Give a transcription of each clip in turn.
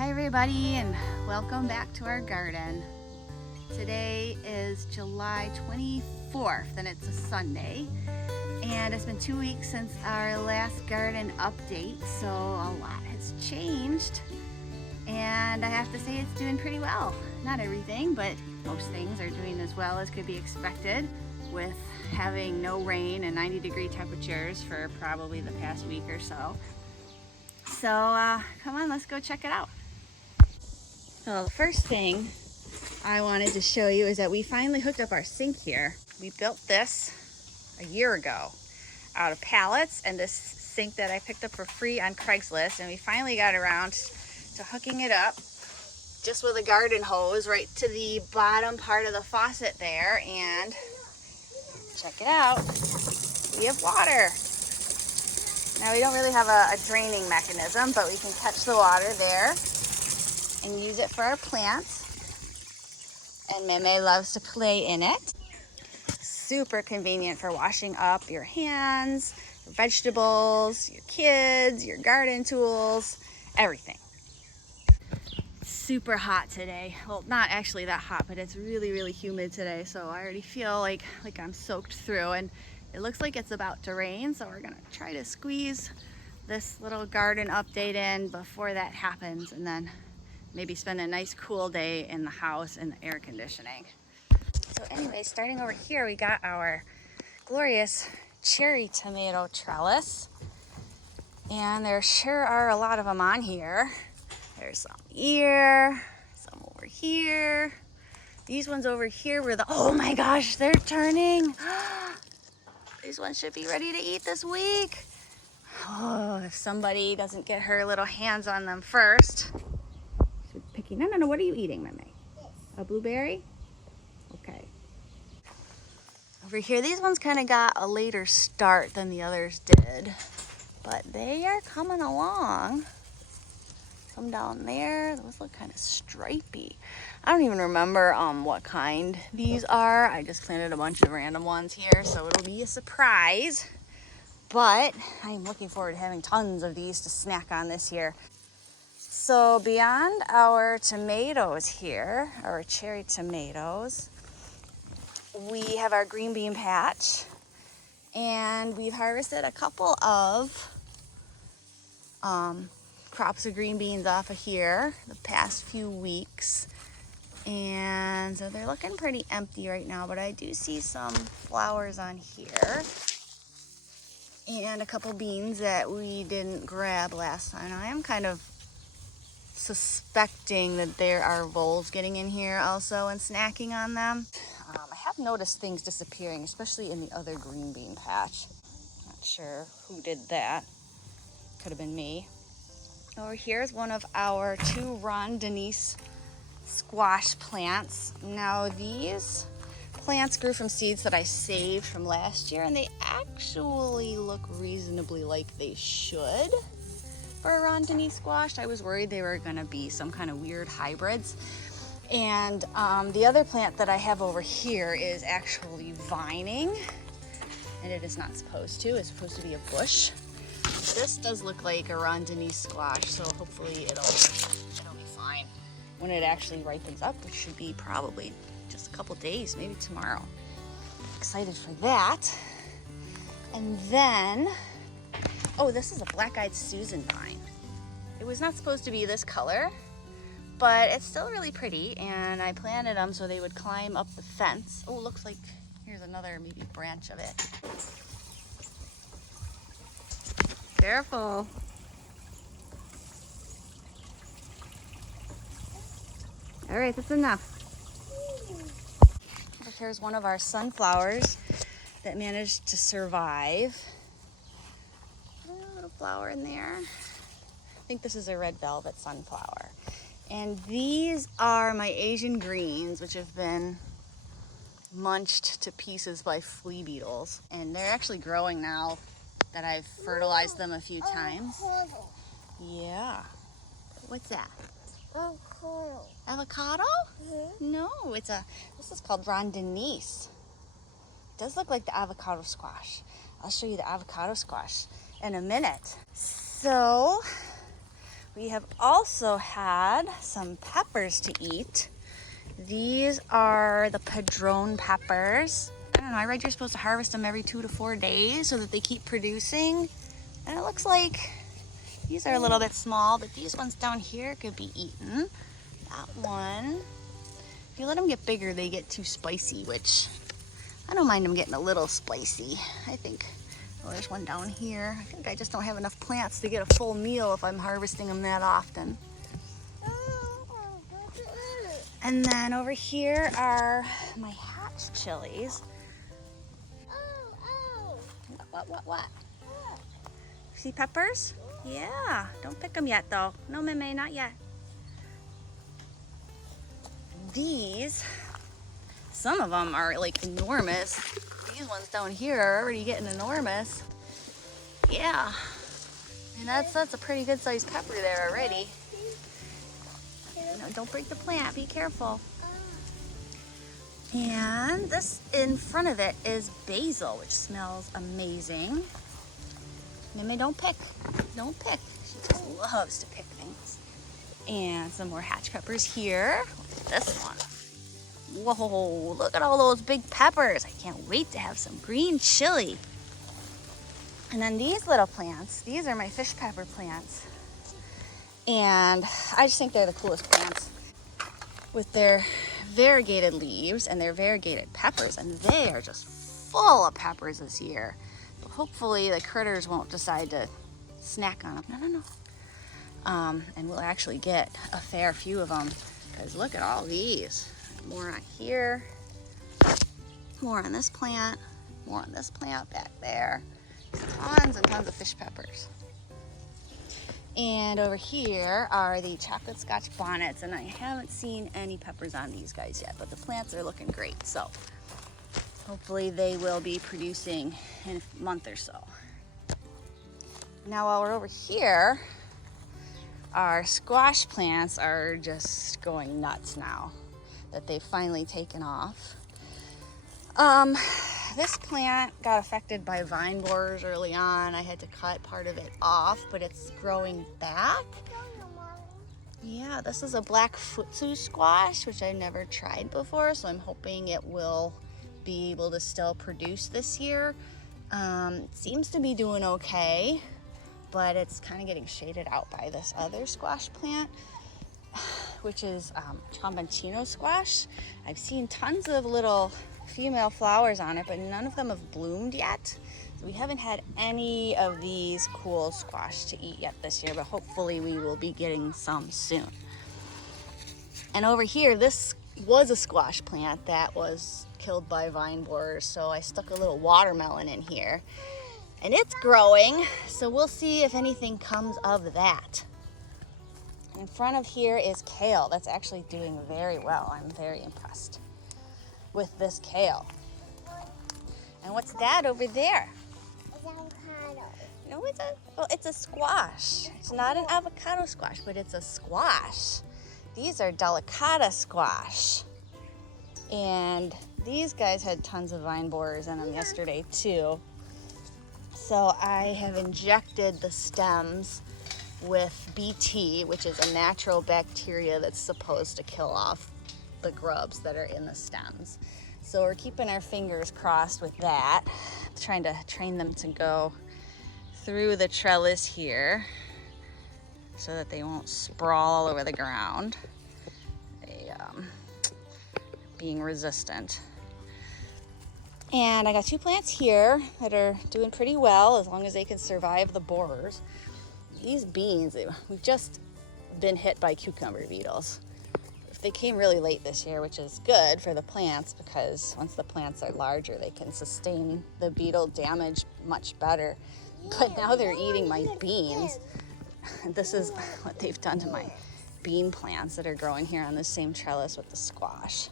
Hi everybody, and welcome back to our garden. Today is July 24th and it's a Sunday, and it's been 2 weeks since our last garden update, so a lot has changed, and I have to say it's doing pretty well. Not everything, but most things are doing as well as could be expected with having no rain and 90-degree temperatures for probably the past week or so. So come on, let's go check it out. So the first thing I wanted to show you is that we finally hooked up our sink here. We built this a year ago out of pallets and this sink that I picked up for free on Craigslist, and we finally got around to hooking it up just with a garden hose right to the bottom part of the faucet there, and check it out, we have water. Now we don't really have a draining mechanism, but we can catch the water there and use it for our plants. And Meme loves to play in it. Super convenient for washing up your hands, your vegetables, your kids, your garden tools, everything. It's super hot today. Well, not actually that hot, but it's really, really humid today. So I already feel like I'm soaked through, and it looks like it's about to rain. So we're gonna try to squeeze this little garden update in before that happens, and then maybe spend a nice cool day in the house in the air conditioning. So anyway, starting over here, we got our glorious cherry tomato trellis. And there sure are a lot of them on here. There's some here, some over here. These ones over here were oh my gosh, they're turning. These ones should be ready to eat this week. Oh, if somebody doesn't get her little hands on them first. Picky. No, what are you eating, Meme? A blueberry? Okay. Over here, these ones kind of got a later start than the others did, but they are coming along. Some down there, those look kind of stripy. I don't even remember what kind these are. I just planted a bunch of random ones here, so it'll be a surprise. But I'm looking forward to having tons of these to snack on this year. So beyond our tomatoes here, our cherry tomatoes, we have our green bean patch, and we've harvested a couple of crops of green beans off of here the past few weeks, and so they're looking pretty empty right now, but I do see some flowers on here and a couple beans that we didn't grab last time. I am kind of suspecting that there are voles getting in here also and snacking on them. I have noticed things disappearing, especially in the other green bean patch. Not sure who did that. Could have been me. Over here is one of our 2 Ron Denise squash plants. Now these plants grew from seeds that I saved from last year, and they actually look reasonably like they should for a Ron Denise squash. I was worried they were gonna be some kind of weird hybrids. And the other plant that I have over here is actually vining, and it is not supposed to. It's supposed to be a bush. This does look like a Ron Denise squash, so hopefully it'll be fine when it actually ripens up, which should be probably just a couple days, maybe tomorrow. Excited for that. And then, oh, this is a black-eyed Susan vine. It was not supposed to be this color, but it's still really pretty, and I planted them so they would climb up the fence. Oh, looks like here's another maybe branch of it. Careful. All right, that's enough. Here's one of our sunflowers that managed to survive. A little flower in there. I think this is a red velvet sunflower. And these are my Asian greens, which have been munched to pieces by flea beetles. And they're actually growing now that I've fertilized them a few times. Yeah. What's that? Avocado. Avocado? Mm-hmm. No, this is called Ron Denise. It does look like the avocado squash. I'll show you the avocado squash in a minute. So We have also had some peppers to eat. These are the padron peppers. I don't know, I read you're supposed to harvest them every 2 to 4 days so that they keep producing. And it looks like these are a little bit small, but these ones down here could be eaten. That one. If you let them get bigger, they get too spicy, which I don't mind them getting a little spicy. I think, oh, there's one down here. I think I just don't have enough plants to get a full meal if I'm harvesting them that often. And then over here are my hatch chilies. What? See peppers? Yeah, don't pick them yet though. No, Meme, not yet. These, some of them are like enormous. These ones down here are already getting enormous. Yeah, and that's a pretty good sized pepper there already. No, don't break the plant, be careful. And this in front of it is basil, which smells amazing. Meme, don't pick. Don't pick. She just loves to pick things. And some more hatch peppers here. Look at this one. Whoa, look at all those big peppers. I can't wait to have some green chili. And then these little plants, these are my fish pepper plants. And I just think they're the coolest plants with their variegated leaves and their variegated peppers. And they are just full of peppers this year. So hopefully the critters won't decide to snack on them. No. And we'll actually get a fair few of them because look at all these. More on here, more on this plant, more on this plant back there. Tons and tons of fish peppers. And over here are the chocolate scotch bonnets, and I haven't seen any peppers on these guys yet, but the plants are looking great. So hopefully they will be producing in a month or so. Now while we're over here, our squash plants are just going nuts now that they've finally taken off. This plant got affected by vine borers early on. I had to cut part of it off, but it's growing back. Yeah, this is a black futsu squash, which I've never tried before, so I'm hoping it will be able to still produce this year. It seems to be doing okay, but it's kind of getting shaded out by this other squash plant, which is Chamboncino squash. I've seen tons of little female flowers on it, but none of them have bloomed yet. So we haven't had any of these cool squash to eat yet this year, but hopefully we will be getting some soon. And over here, this was a squash plant that was killed by vine borers, so I stuck a little watermelon in here. And it's growing, so we'll see if anything comes of that. In front of here is kale. That's actually doing very well. I'm very impressed with this kale. And what's that over there? It's avocado. No, it's a squash. It's not an avocado squash, but it's a squash. These are delicata squash. And these guys had tons of vine borers in them yesterday too. So I have injected the stems with BT, which is a natural bacteria that's supposed to kill off the grubs that are in the stems. So we're keeping our fingers crossed with that, trying to train them to go through the trellis here so that they won't sprawl all over the ground, being resistant. And I got 2 plants here that are doing pretty well as long as they can survive the borers. These beans, we've just been hit by cucumber beetles. They came really late this year, which is good for the plants because once the plants are larger, they can sustain the beetle damage much better. But now they're eating my beans. This is what they've done to my bean plants that are growing here on the same trellis with the squash.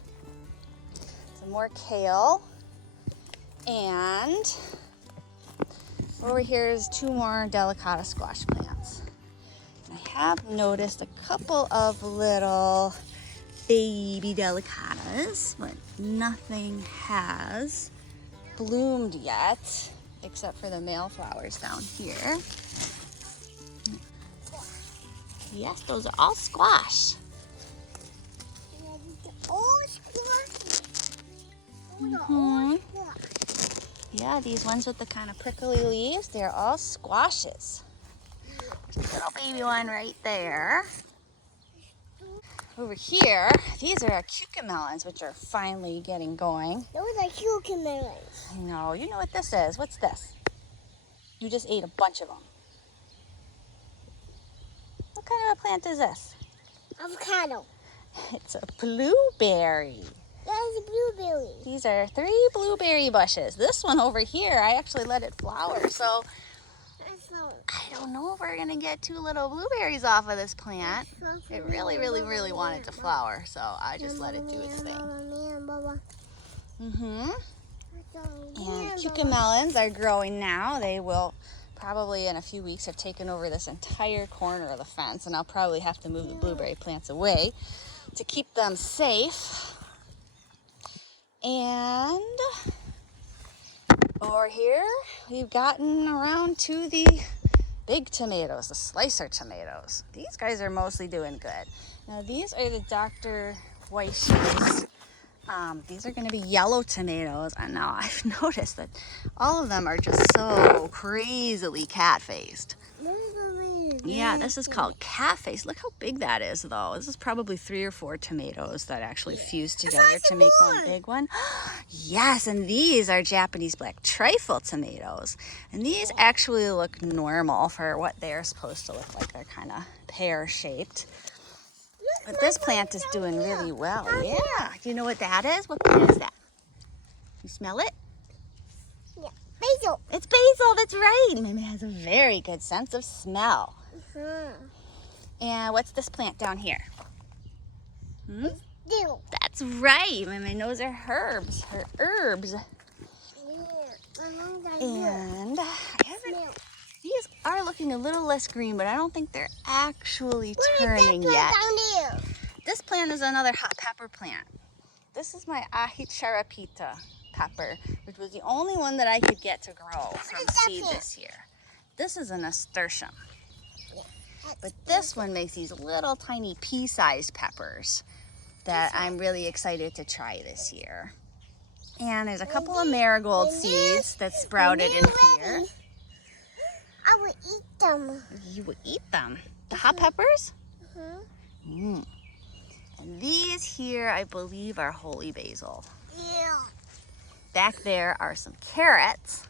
Some more kale. And over here is 2 more delicata squash plants. And I have noticed a couple of little baby delicatas, but nothing has bloomed yet except for the male flowers down here. Yes, those are all squash. All squashy. Mhm. Yeah, these ones with the kind of prickly leaves, they're all squashes. Little baby one right there. Over here, these are our cucamelons, which are finally getting going. Those are cucumbers. I know, you know what this is. What's this? You just ate a bunch of them. What kind of a plant is this? Avocado. It's a blueberry. That is a blueberry. These are 3 blueberry bushes. This one over here, I actually let it flower, so I don't know if we're gonna get 2 little blueberries off of this plant. It really wanted to flower, so I just let it do its thing. Mm-hmm. And cucamelons are growing now. They will probably in a few weeks have taken over this entire corner of the fence, and I'll probably have to move the blueberry plants away to keep them safe. And over here, we've gotten around to the big tomatoes, the slicer tomatoes. These guys are mostly doing good. Now these are the Dr. Weiss's. These are going to be yellow tomatoes, and now I've noticed that all of them are just so crazily cat-faced. Yeah, this is called cat-faced. Look how big that is, though. This is probably 3 or 4 tomatoes that actually fused together to make one big one. Yes, and these are Japanese black trifle tomatoes. And these actually look normal for what they're supposed to look like. They're kind of pear-shaped. But this plant is doing really well. Yeah. Do you know what that is? What plant is that? You smell it? Yeah. Basil. It's basil. That's right. Mimi has a very good sense of smell. And what's this plant down here? Dill. That's right. Mimi knows her herbs. Her herbs. And these are looking a little less green, but I don't think they're actually turning yet. This plant is another hot pepper plant. This is my Ahicharapita pepper, which was the only one that I could get to grow from seed this year. This is a nasturtium. But this one makes these little tiny pea-sized peppers that I'm really excited to try this year. And there's a couple of marigold seeds that sprouted in here. I will eat them. You will eat them. The hot peppers? And these here, I believe, are holy basil. Yeah. Back there are some carrots,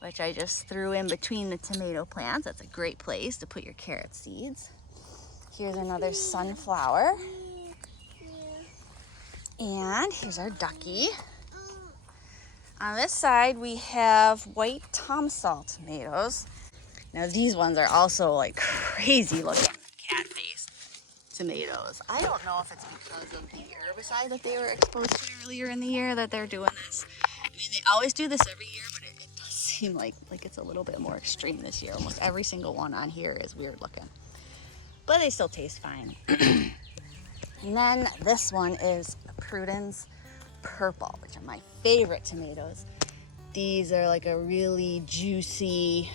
which I just threw in between the tomato plants. That's a great place to put your carrot seeds. Here's another sunflower. And here's our ducky. On this side, we have white Tomsall tomatoes. Now these ones are also like crazy looking cat-faced tomatoes. I don't know if it's because of the herbicide that they were exposed to earlier in the year that they're doing this. I mean, they always do this every year, but it does seem like it's a little bit more extreme this year. Almost every single one on here is weird looking. But they still taste fine. And then this one is Prudence Purple, which are my favorite tomatoes. These are like a really juicy,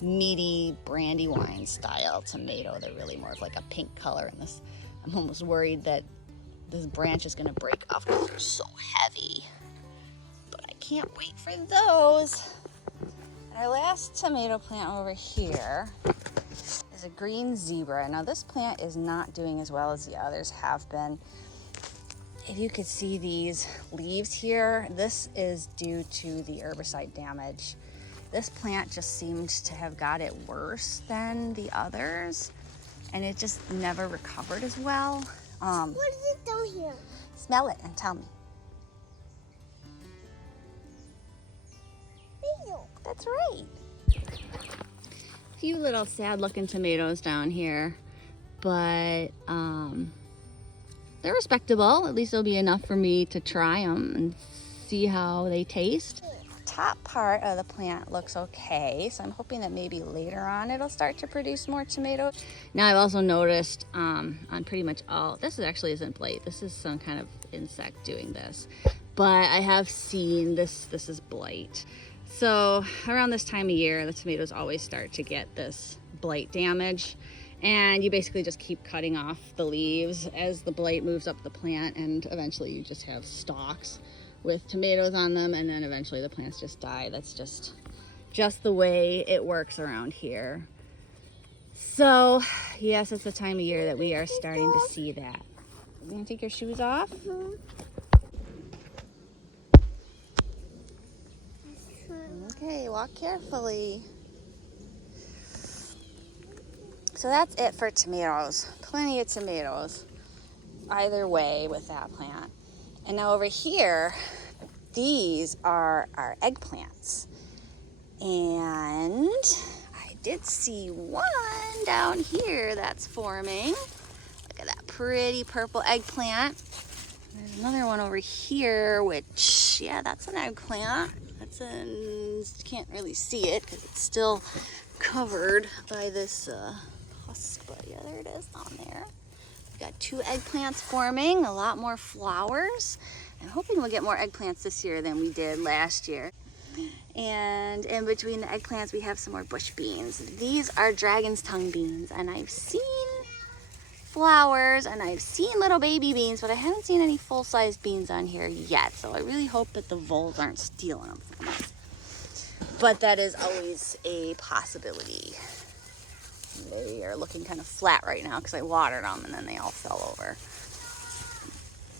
meaty Brandywine style tomato. They're really more of like a pink color, and this, I'm almost worried that this branch is gonna break off because they're so heavy. But I can't wait for those. And our last tomato plant over here is a green zebra. Now this plant is not doing as well as the others have been. If you could see these leaves here, this is due to the herbicide damage. This plant just seemed to have got it worse than the others, and it just never recovered as well. What is it down here? Smell it and tell me. Basil. That's right. A few little sad looking tomatoes down here, but they're respectable. At least there'll be enough for me to try them and see how they taste. Top part of the plant looks okay, so I'm hoping that maybe later on it'll start to produce more tomatoes. Now I've also noticed on pretty much all, this actually isn't blight, this is some kind of insect doing this, but I have seen this is blight. So around this time of year, the tomatoes always start to get this blight damage, And you basically just keep cutting off the leaves as the blight moves up the plant, and eventually you just have stalks with tomatoes on them, and then eventually the plants just die. That's just the way it works around here. So yes, it's the time of year that we are starting to see that. You gonna take your shoes off? Mm-hmm. Okay, walk carefully. So that's it for tomatoes. Plenty of tomatoes either way with that plant. And now over here, these are our eggplants. And I did see one down here that's forming. Look at that pretty purple eggplant. There's another one over here, which, yeah, that's an eggplant. Can't really see it because it's still covered by this husk, but yeah, there it is down there. We've got 2 eggplants forming, a lot more flowers. I'm hoping we'll get more eggplants this year than we did last year. And in between the eggplants, we have some more bush beans. These are dragon's tongue beans, and I've seen flowers and I've seen little baby beans, but I haven't seen any full-size beans on here yet. So I really hope that the voles aren't stealing them from us. But that is always a possibility. They are looking kind of flat right now because I watered them and then they all fell over.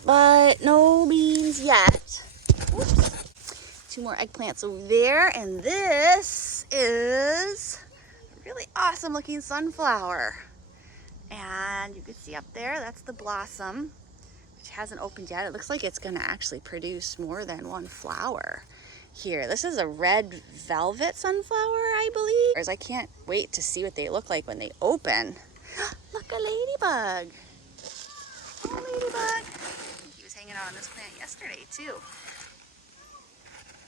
But no beans yet. Oops. 2 more eggplants over there, and this is a really awesome looking sunflower. And you can see up there, that's the blossom, which hasn't opened yet. It looks like it's gonna actually produce more than 1 flower here. This is a red velvet sunflower, I believe. I can't wait to see what they look like when they open. Look, a ladybug. Oh, ladybug. He was hanging out on this plant yesterday too.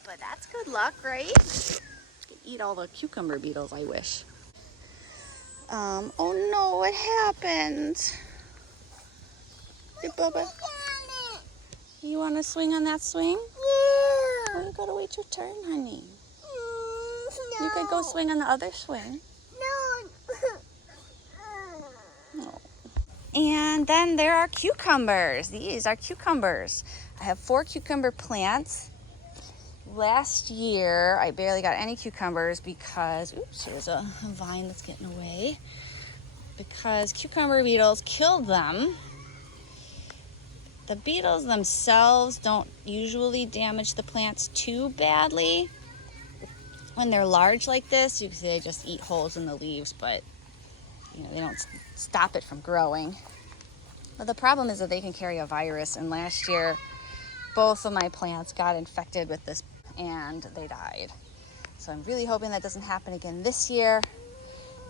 But that's good luck, right? You can eat all the cucumber beetles, I wish. Oh no, what happened? Hey, Bubba. You want to swing on that swing? Yeah. Well, you gotta wait your turn, honey. No. You could go swing on the other swing. No. Oh. And then there are cucumbers. These are cucumbers. I have 4 cucumber plants. Last year, I barely got any cucumbers because, oops, here's a vine that's getting away. Because cucumber beetles killed them. The beetles themselves don't usually damage the plants too badly. When they're large like this, you can see they just eat holes in the leaves, but they don't stop it from growing. But the problem is that they can carry a virus, and last year, both of my plants got infected with this and they died. So I'm really hoping that doesn't happen again this year.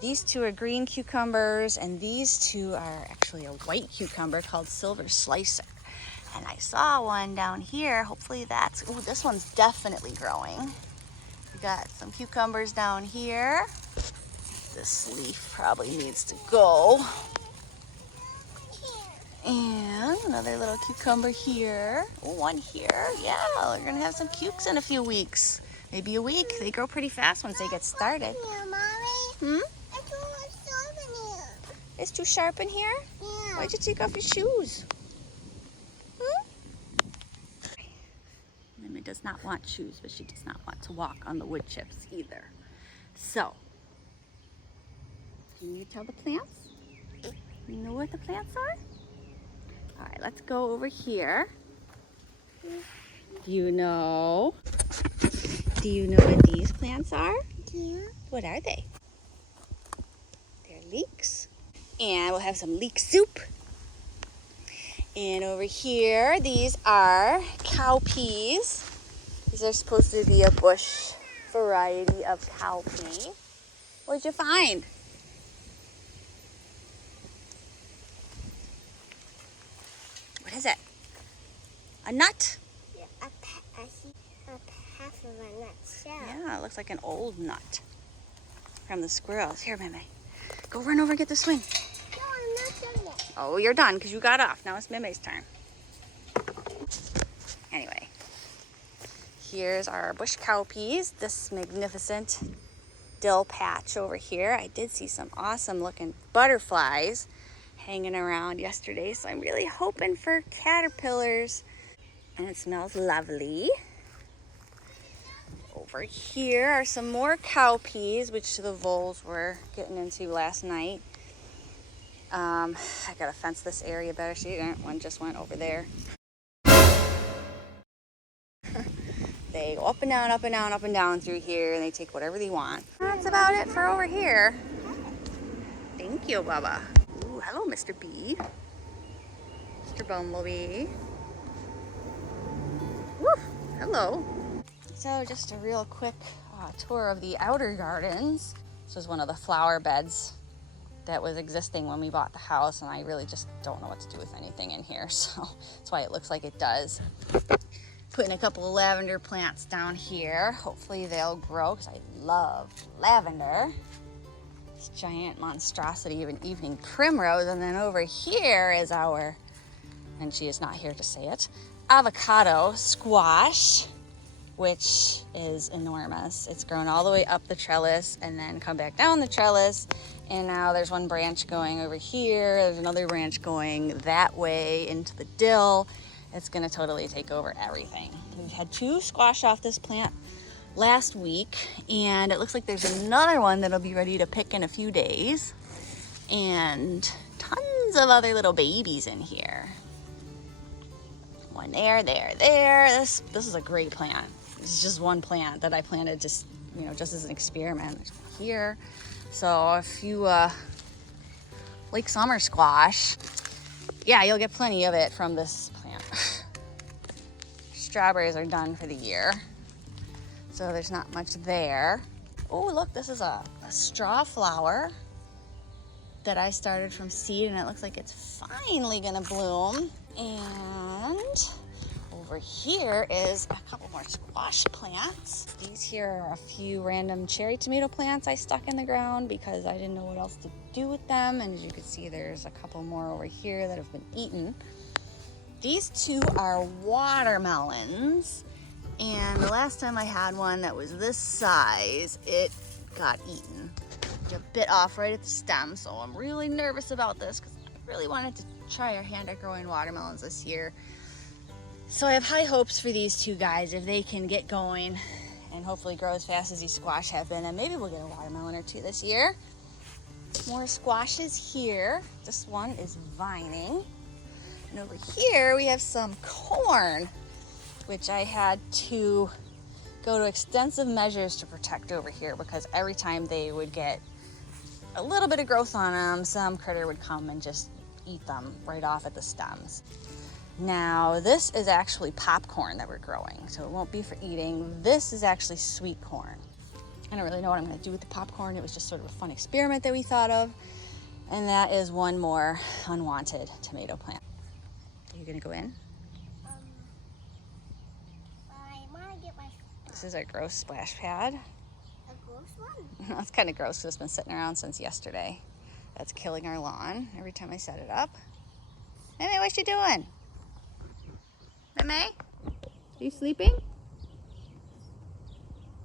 These 2 are green cucumbers, and these 2 are actually a white cucumber called Silver Slicer. And I saw one down here. Hopefully this one's definitely growing. We got some cucumbers down here. This leaf probably needs to go. And another little cucumber here. Oh, one here. Yeah, we're gonna have some cukes in a few weeks. Maybe a week. They grow pretty fast once they get started. Yeah, Mommy. It's too sharp in here? Yeah. Why'd you take off your shoes? Mimi does not want shoes, but she does not want to walk on the wood chips either. So, can you tell the plants? You know what the plants are? All right, let's go over here. Do you know what these plants are? Yeah. What are they? They're leeks. And we'll have some leek soup. And over here, these are cowpeas. These are supposed to be a bush variety of cowpea. What'd you find? What is it? A nut? Yeah, I see half of a nut shell. Yeah, it looks like an old nut from the squirrels. Here, Mimi. Go run over and get the swing. No, I'm not done yet. Oh, you're done because you got off. Now it's Mimi's turn. Anyway, here's our bush cowpeas. This magnificent dill patch over here. I did see some awesome looking butterflies hanging around yesterday, so I'm really hoping for caterpillars. And it smells lovely. Over here are some more cow peas, which the voles were getting into last night. I gotta fence this area better. See, one just went over there. They go up and down, up and down, up and down through here, and they take whatever they want. That's about it for over here. Thank you, Bubba. Ooh, hello, Mr. Bee. Mr. Bumblebee. Woo, hello. So just a real quick tour of the outer gardens. This was one of the flower beds that was existing when we bought the house, and I really just don't know what to do with anything in here, so that's why it looks like it does. Putting a couple of lavender plants down here. Hopefully they'll grow, because I love lavender. This giant monstrosity of an evening primrose, and then over here is our, and she is not here to say it, avocado squash, which is enormous. It's grown all the way up the trellis and then come back down the trellis. And now there's one branch going over here. There's another branch going that way into the dill. It's gonna totally take over everything. We've had 2 squash off this plant last week, and it looks like there's another one that'll be ready to pick in a few days. And tons of other little babies in here. One there. This is a great plant. This is just one plant that I planted just as an experiment. There's one here. So if you like summer squash, yeah, you'll get plenty of it from this plant. Strawberries are done for the year, so there's not much there. Oh, look, this is a straw flower that I started from seed, and it looks like it's finally gonna bloom. And over here is a couple more squash plants. These here are a few random cherry tomato plants I stuck in the ground because I didn't know what else to do with them. And as you can see, there's a couple more over here that have been eaten. These 2 are watermelons. And the last time I had one that was this size, it got eaten. It bit off right at the stem, so I'm really nervous about this because I really wanted to try our hand at growing watermelons this year. So I have high hopes for these 2 guys. If they can get going and hopefully grow as fast as these squash have been, and maybe we'll get a watermelon or 2 this year. More squashes here. This one is vining. And over here we have some corn, which I had to go to extensive measures to protect over here, because every time they would get a little bit of growth on them, some critter would come and just eat them right off at the stems. Now, this is actually popcorn that we're growing, so it won't be for eating. This is actually sweet corn. I don't really know what I'm gonna do with the popcorn. It was just sort of a fun experiment that we thought of. And that is one more unwanted tomato plant. Are you gonna go in? I wanna get my. This is our gross splash pad. A gross one? It's kind of gross because it's been sitting around since yesterday. That's killing our lawn every time I set it up. Meme, what you doing? Meme? Are you sleeping?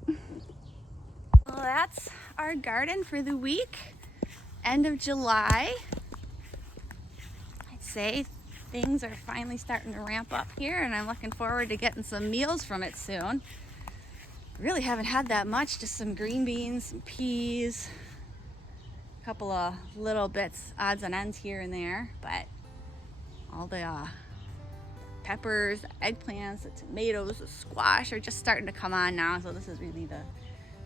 Well, that's our garden for the week. End of July. I'd say things are finally starting to ramp up here, and I'm looking forward to getting some meals from it soon. Really haven't had that much, just some green beans, some peas, a couple of little bits, odds and ends here and there, but all the peppers, the eggplants, the tomatoes, the squash are just starting to come on now, so this is really the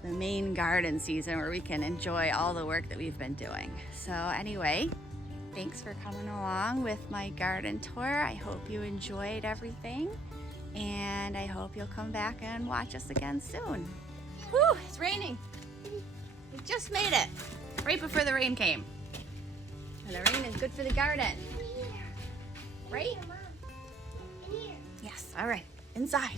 main garden season where we can enjoy all the work that we've been doing. So anyway, thanks for coming along with my garden tour. I hope you enjoyed everything, and I hope you'll come back and watch us again soon. Whew, it's raining. We just made it, right before the rain came. And the rain is good for the garden, right? Mom, in here. Yes, all right, inside.